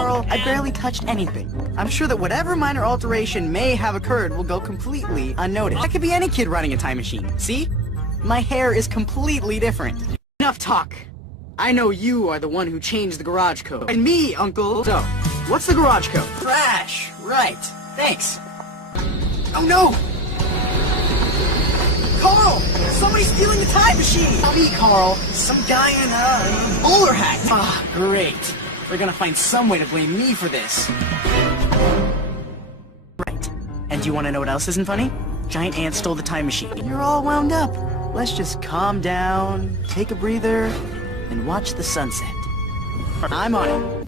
Carl, I barely touched anything. I'm sure that whatever minor alteration may have occurred will go completely unnoticed. I could be any kid running a time machine. See? My hair is completely different. Enough talk. I know you are the one who changed the garage code. And me, Uncle. So, what's the garage code? Trash. Right. Thanks. Oh no! Carl! Somebody's stealing the time machine! Not me, Carl. Some guy in a bowler hat. Ah, great. They're gonna find some way to blame me for this. Right. And do you want to know what else isn't funny? Giant ant stole the time machine. You're all wound up. Let's just calm down, take a breather, and watch the sunset. I'm on it.